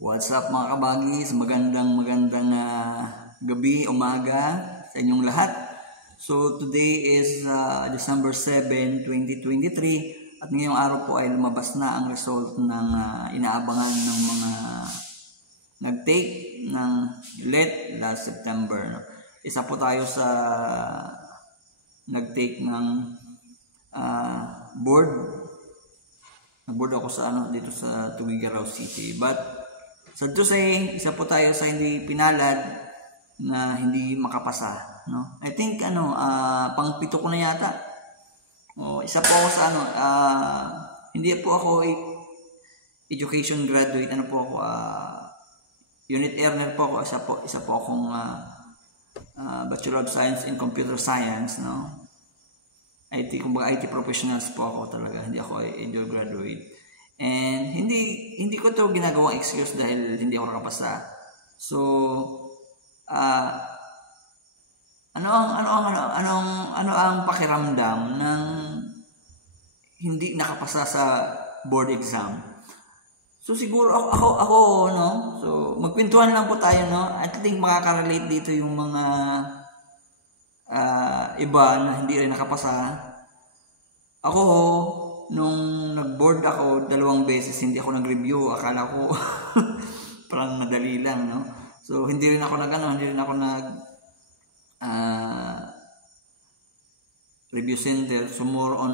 What's up mga kabagis? Magandang gabi, umaga sa inyong lahat. So today is December 7, 2023 at ngayong araw po ay lumabas na ang result ng inaabangan ng mga nag-take ng LET last September. No? Isa po tayo sa nag-take ng board. Nag-board ako sa dito sa Tuguegarao City. But sad to say, isa po tayo sa hindi pinalad na hindi makapasa, no? I think pang 7 ko na yata. Isa po ako sa hindi po ako education graduate, unit earner po ako. Isa po akong Bachelor of Science in Computer Science, no? Kumbaga IT professionals po ako talaga. Hindi ako edu graduate. And hindi ko to ginagawang excuse dahil hindi ako nakapasa. So ano ang pakiramdam ng hindi nakapasa sa board exam? So siguro ako no. So magkwentuhan lang po tayo, no. I think makaka-relate dito yung mga iba na hindi rin nakapasa. Ako nung nag-board ako 2 beses, hindi ako nag-review. Akala ko parang madali lang, no? So hindi rin ako nag review center. So more on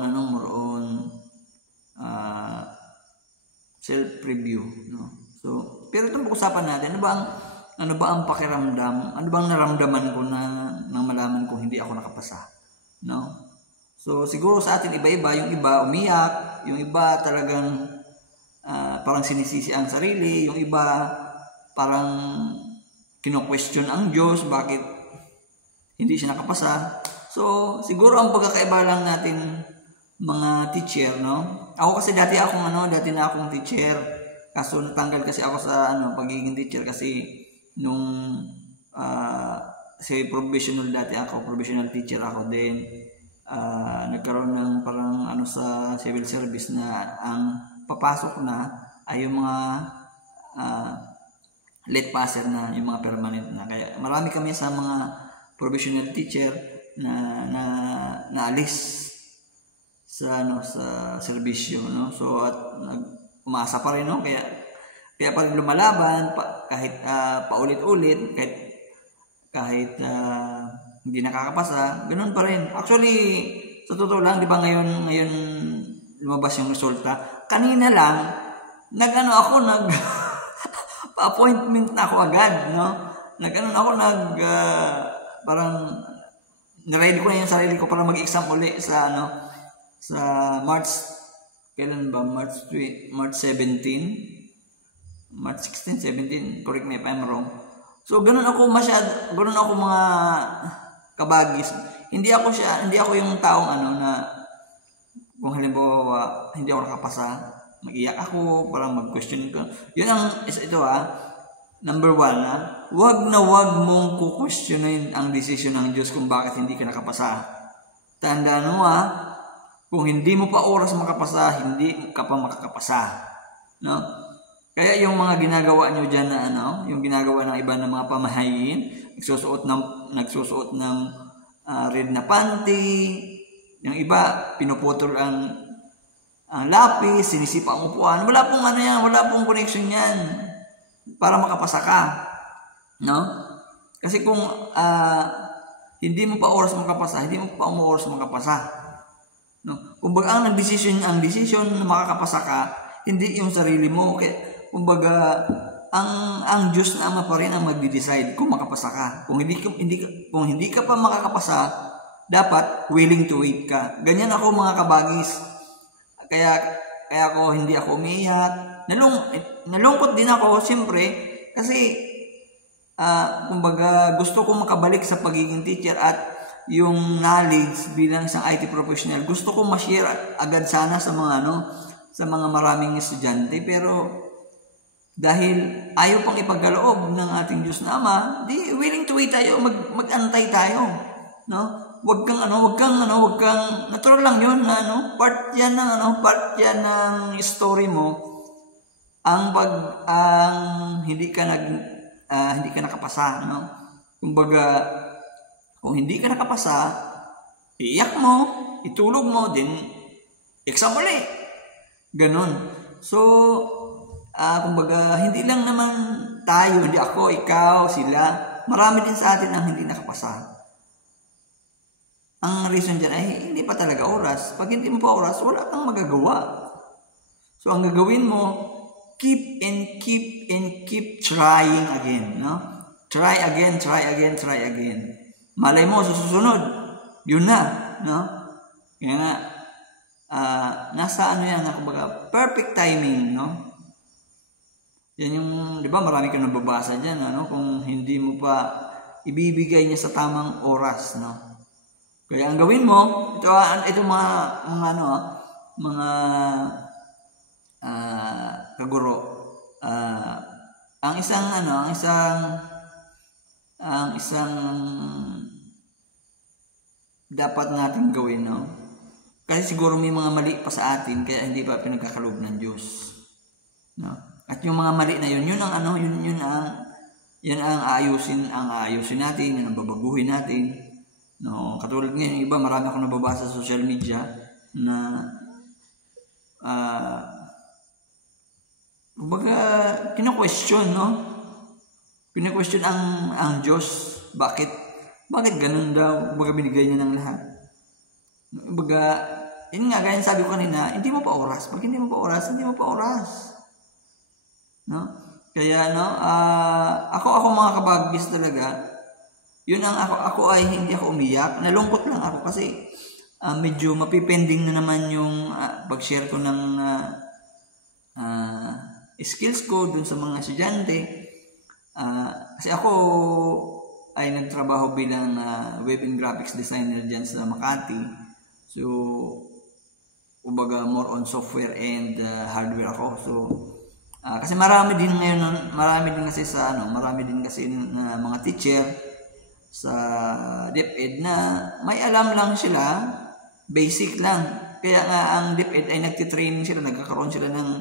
self-review, no? So pero itong pag-usapan natin, ano ba ang pakiramdam? Ano bang naramdaman ko nang malaman ko hindi ako nakapasa, no? So siguro sa atin iba-iba, yung iba umiyak, yung iba talagang parang sinisisi ang sarili, yung iba parang kino-question ang Diyos, bakit hindi siya nakapasa. So siguro ang pagkakaiba lang natin mga teacher, no? Ako kasi dati na akong teacher. Kaso natanggal kasi ako sa pagiging teacher kasi nung sa professional dati ako, professional teacher ako din. Nagkaroon ng parang sa civil service na ang papasok na ay yung mga late passer na, yung mga permanent na. Kaya marami kami sa mga professional teacher na naalis sa serbisyo, no? So at umasa pa rin, no? Kaya pa rin lumalaban kahit paulit-ulit, kahit hindi nakakapasa, ganoon pa rin. Actually, sa totoo lang, di ba ngayon lumabas yung resulta. Kanina lang, pa-appointment na ako agad, no? Parang niready ko na yung sarili ko para mag-exam uli sa March, kailan ba? March 17, March 16, 17, correct me if I'm wrong. So, ganun ako mga kabagis. Hindi ako yung taong na kung halimbawa hindi ako nakapasa, mag-iyak ako, parang mag-question ko. Yun ang number 1, wag mong kukwestiyonin ang desisyon ng Diyos kung bakit hindi ka nakapasa. Tandaan mo kung hindi mo pa oras makapasa, hindi ka pa makakapasa, no? Kaya yung mga ginagawa nyo dyan yung ginagawa ng iba ng mga pamahayin, nagsusuot ng red na panty, yung iba pinuputol ang lapis, sinisipa ang upuan, wala pong connection yan para makapasa ka, no? Kasi kung hindi mo pa oras makapasa, hindi mo pa oras makapasa, no? Kumbaga ang desisyon na makakapasa ka, hindi yung sarili mo. Kumbaga ang Diyos na Ama pa rin ang magde-decide kung makapasa ka. Kung hindi ka pa makakapasa, dapat willing to wait ka. Ganyan ako mga kabagis. Kaya hindi ako umiyak. Nalungkot din ako siyempre kasi kumbaga gusto ko makabalik sa pagiging teacher at yung knowledge bilang isang IT professional. Gusto ko ma-share agad sana sa mga maraming estudyante, pero dahil ayaw pang ipagkaloob ng ating Diyos na Ama, di willing to wait tayo, mag-antay tayo, no? Wag kang natural lang 'yun, part 'yan ng story mo. ang hindi ka nakapasa, no? Kumbaga, kung hindi ka nakapasa, iiyak mo, itulog mo, din exam ulit. Ganon. So, kumbaga, hindi lang naman tayo, hindi ako, ikaw, sila, marami din sa atin ang hindi nakapasa. Ang reason dyan ay hindi pa talaga oras. Pag hindi mo pa oras, wala kang magagawa. So, ang gagawin mo, keep trying again, no? Try again. Malay mo, susunod, yun na, no? Kaya nga, nasa ano yan, kumbaga, perfect timing, no? Yan yung, di ba, marami kang nababasa dyan, ano? Kung hindi mo pa ibibigay niya sa tamang oras, no? Kaya ang gawin mo, ito mga kaguro, ang isang dapat natin gawin, no? Kasi siguro may mga mali pa sa atin kaya hindi pa pinagkakaloob ng Diyos, no? At yung mga mali na yun ang aayusin natin, yun ang babaguhin natin, no? Katulad ngayon, iba, marami akong nababasa sa social media na kumbaga, kina-question, no? Kina-question ang Diyos. Bakit ganun daw? Kumbaga, binigay niya ng lahat. Kumbaga, yun nga, gaya sabi ko kanina, hindi mo pa oras. Pag hindi mo pa oras, hindi mo pa oras. No? Kaya, no, ako mga kabagis talaga, yun ang ako ay hindi ako umiyak. Nalungkot lang ako kasi medyo mapipending na naman yung pag-share ko ng skills ko dun sa mga estudyante. Kasi ako ay nagtrabaho bilang web and graphics designer dyan sa Makati. So, kumbaga more on software and hardware ako. So, kasi marami din kasi na mga teacher sa DepEd na may alam lang sila, basic lang. Kaya nga ang DepEd ay nagtitraining sila, nagkakaroon sila ng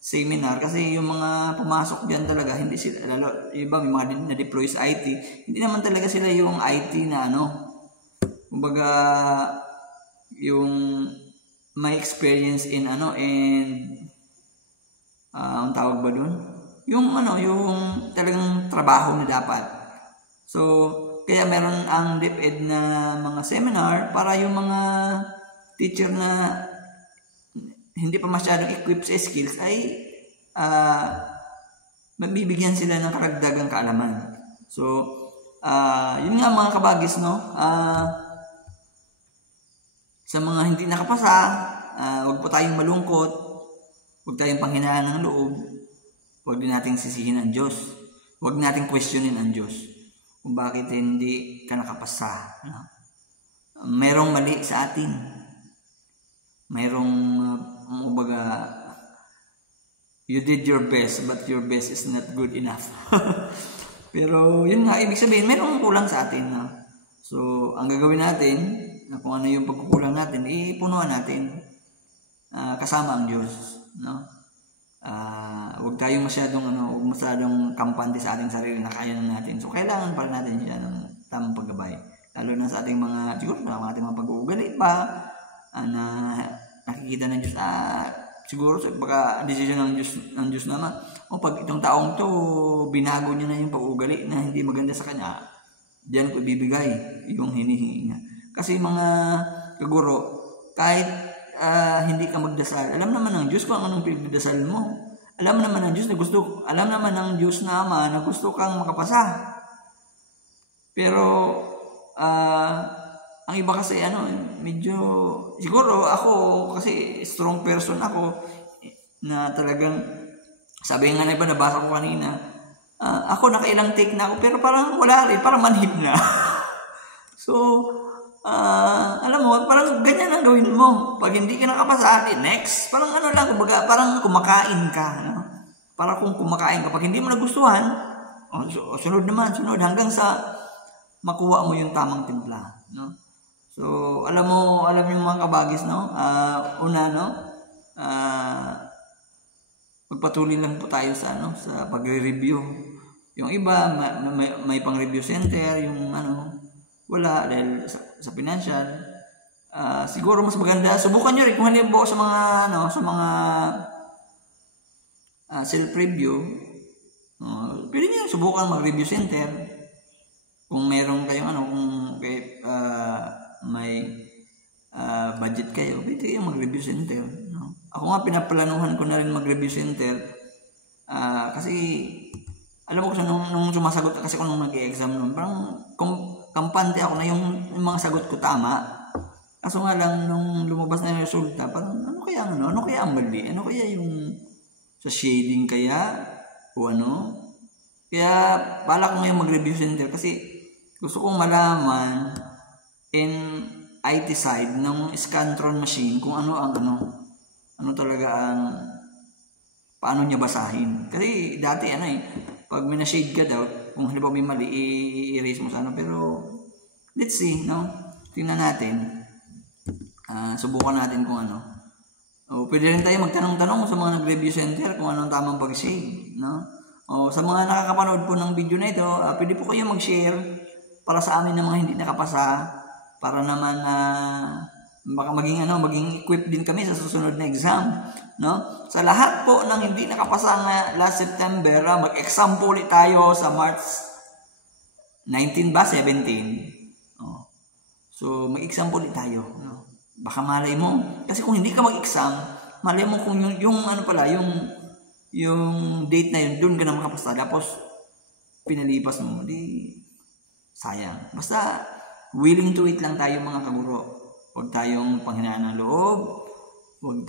seminar kasi yung mga pumasok diyan talaga hindi sila, lalo iba may mga na-deploy sa IT, hindi naman talaga sila yung IT na kumbaga yung may experience in ang tawag ba dun? Yung talagang trabaho na dapat. So, kaya meron ang DepEd na mga seminar para yung mga teacher na hindi pa masyadong equipped sa skills ay mabibigyan sila ng karagdagang kaalaman. So, yun nga mga kabagis, no? Sa mga hindi nakapasa, huwag po tayong malungkot, huwag tayong panghinaan ng loob, huwag din nating sisihin ang Diyos, huwag nating questionin ang Diyos kung bakit hindi ka nakapasa. No? Merong mali sa atin. Mayroong you did your best but your best is not good enough. Pero yun nga, ibig sabihin mayroong kulang sa atin, no? So ang gagawin natin, kung ano yung pagkukulang natin, ipunuan natin kasama ang Diyos, no? Huwag tayong masyadong kampante sa ating sarili na kaya na natin. So kailangan pa natin siya ng tamang paggabay, lalo na sa ating siguro na ating mga pag-uugali pa na nakikita ng Diyos, siguro baka desisyon ng Diyos naman, pag itong taong to binago niya na yung pag-uugali na hindi maganda sa kanya, diyan ko ibibigay yung hinihingi niya. Kasi mga kaguro, kahit hindi ka magdasal, alam naman ng Diyos kung anong pinagdasal mo. Alam naman ng Diyos na Ama na gusto kang makapasa. Pero ang iba kasi medyo siguro ako kasi strong person ako na talagang sabi nga na iba, nabasa ko kanina, ako nakailang take na ako pero parang wala rin, parang manhid na. So alam mo, parang ganyan ang gawin mo. Pag hindi ka nakapasa, next, parang kumbaga, parang kumakain ka, no? Parang kung kumakain ka, pag hindi mo nagustuhan, sunod hanggang sa makuha mo yung tamang timpla, no? So, alam mo mga kabagis, no? Una, no? magpatuloy lang po tayo sa sa pagre-review. Yung iba may pang-review center, yung wala dahil sa financial. Siguro mas maganda subukan niyo rin kung halimbawa sa mga sa mga self-review. Pwede niyo subukan mag-review center. Kung meron kayong kung may budget kayo, pwede kayong mag-review center. Ako nga pinaplanuhan ko na rin mag-review center kasi alam mo kasi nung sumasagot kasi ako nung nag-i-exam noon, parang kampante ako na yung mga sagot ko tama. Kaso nga lang nung lumabas na yung resulta, parang ano kaya ang mali? Ano kaya yung sa shading kaya o Kaya balak ko ngayon mag-review center kasi gusto kong malaman in IT side ng Scantron machine kung ano talaga ang paano niya basahin. Kasi dati pag may na-shade ka daw, kung halimbawa may mali, i-erase mo pero let's see, tingnan natin. Subukan natin kung pwede rin tayo magtanong-tanong sa mga nag-review center kung anong tamang pag-shade, sa mga nakakapanood po ng video na ito, pwede po kayo mag-share para sa amin ng mga hindi nakapasa, para naman baka maging equipped din kami sa susunod na exam, Sa lahat po ng hindi nakapasa last September, mag-exam po ulit tayo sa March 19 ba 17. So mag-exam po ulit tayo, Baka malay mo kasi kung hindi ka mag-exam, malay mo kung yung date na yun doon ka na makapasa tapos pinalipas mo, di sayang. Basta willing to wait lang tayo mga kaguro. Huwag tayong panghinaan ng loob, huwag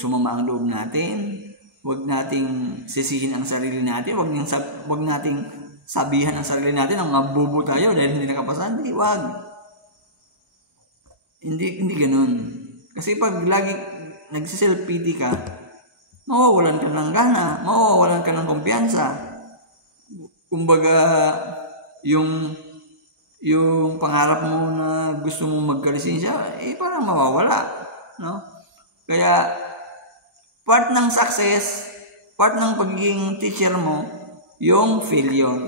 sumama ang loob natin, huwag nating sisihin ang sarili natin, huwag nating sabihan ang sarili natin ang mabubo tayo dahil hindi nakapasa. Hindi ganun. Kasi pag lagi nagsiself-pity ka, mawawalan ka ng gana, mawawalan ka ng kumpiyansa. Kumbaga, yung pangarap mo na gusto mong magkalisensya, parang mawawala, Kaya, part ng success, part ng pagiging teacher mo, yung failure,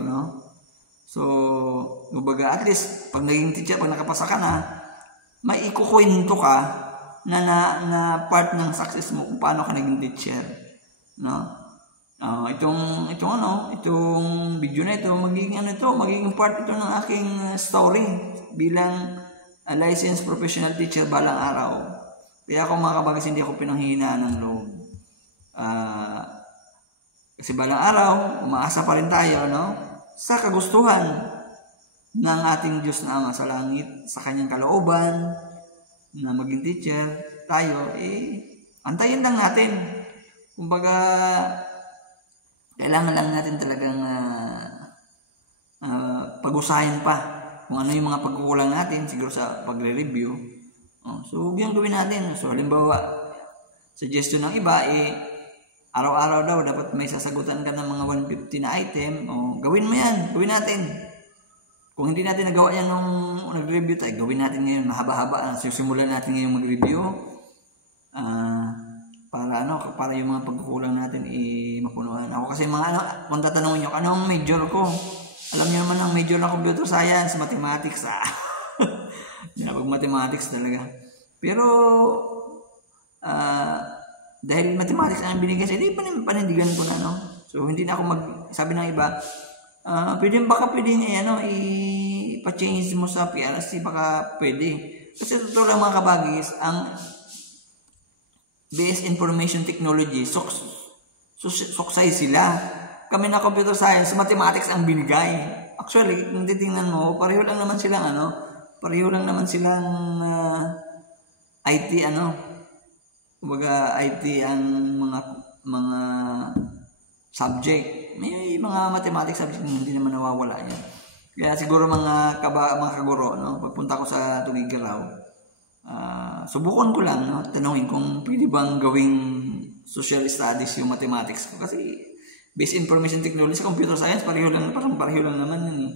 So, kumbaga, at least, pag naging teacher, pag nakapasa ka na, may ikukwento ka na part ng success mo kung paano ka naging teacher, itong video na ito magiging part ito ng aking story bilang licensed professional teacher balang araw. Kaya ako mga kabagis, hindi ako pinanghihinaan ng loob. Kasi balang araw umaasa pa rin tayo sa kagustuhan ng ating Diyos na Ama sa langit, sa kanyang kalooban na maging teacher tayo, antayin lang natin. Kumbaga, kailangan lang natin talagang pag-usahin pa kung ano yung mga pagkukulang natin siguro sa pagre-review. So, yung gawin natin. So, halimbawa, suggestion ng iba, araw-araw daw dapat may sasagutan ka ng mga 150 na item. Gawin mo yan. Gawin natin. Kung hindi natin nagawa yan nung nag-review tayo, gawin natin ngayon. Mahaba-haba. Simulan natin ngayon mag-review. Para yung mga pagkukulang natin mapunuan. Ako kasi kung tatanungin nyo, anong major ko? Alam niyo naman ang major na computer science, mathematics. Pag mathematics talaga. Pero dahil mathematics ang binigay sa hindi panindigan ko na So hindi na ako sabi ng iba, baka pwede i-change mo sa PRC, baka pwede. Kasi totoo lang mga kabagis, ang BS Information Technology, suksay sila. Kami na computer science, mathematics ang binigay. Actually, kung titingnan mo, pareho lang naman silang IT, kumbaga IT ang mga subject. May mga mathematics subject na hindi naman nawawala yan. Kaya siguro mga kaguro, pagpunta ko sa Tugigaraw, subukan ko lang, tanungin kung pwede bang gawing social studies yung mathematics ko. Kasi based information technology sa computer science, pareho lang naman yun.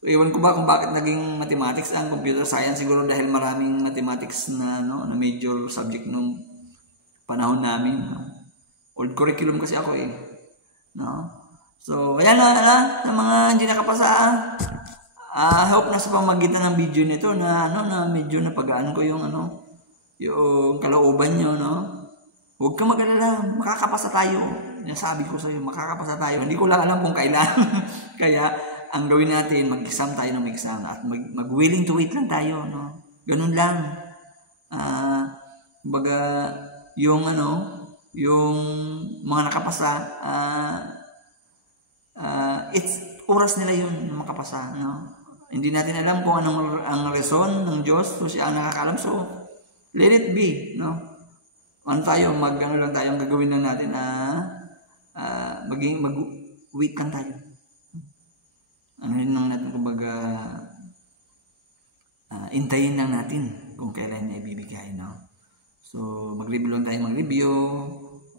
Ewan ko ba kung bakit naging mathematics ang computer science. Siguro dahil maraming mathematics na major subject nung panahon namin. Old curriculum kasi ako eh. No? So, ayan na, sa mga hindi nakapasa, hope na sa pamagitan ng video nito na na medyo napagaan ko yung yung kalooban nyo, no? Huwag kang mag-alala, makakapasa tayo. Sabi ko sa iyo, makakapasa tayo. Hindi ko lang alam kung kailan. Kaya, ang gawin natin, mag-exam tayo ng exam at mag-willing to wait lang tayo, no? Ganun lang. Baga, yung yung mga nakapasa, it's oras nila yun na makapasa, no? Hindi natin alam kung anong ang reason ng Diyos, so siya ang nakakalam. So, let it be, no? Tayo, lang tayo, ang gagawin lang natin, mag-wait lang tayo. Yun lang natin, kumbaga, intayin lang natin kung kailan niya ibibigay, no? So, mag-review lang tayo,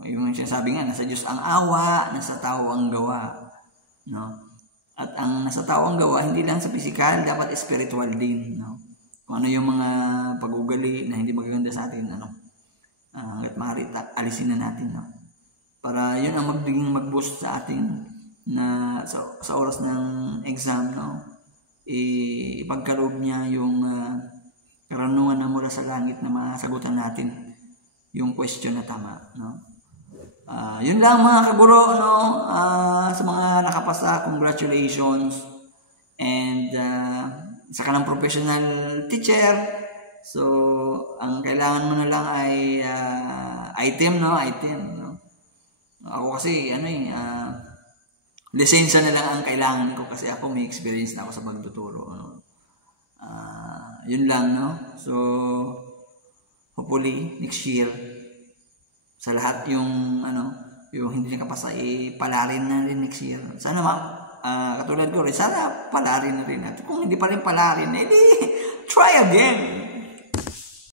yung sinasabi nga, nasa Diyos ang awa, nasa tao ang gawa, no? At ang nasa tao ang gawa, hindi lang sa physical, dapat spiritual din, no? Kung ano yung mga pag-ugali na hindi magaganda sa atin, hanggat maaari, alisin na natin, no? Para yun ang mag-boost sa atin na sa oras ng exam, no? Ipagkaloob niya yung karunungan na mula sa langit na masagutan natin yung question na tama, no? Yun lang mga kaguro, no? Sa mga nakapasa, congratulations. And sa kanang professional teacher, so ang kailangan mo na lang ay item, no? Ako kasi lisensya na lang ang kailangan ko kasi ako may experience na ako sa pagtuturo, no? Yun lang, no? So hopefully next year sa lahat yung yung hindi nakapasa, palarin na rin next year. Sana katulad ko rin, sana palarin na rin natin. Kung hindi pa rin palarin, try again.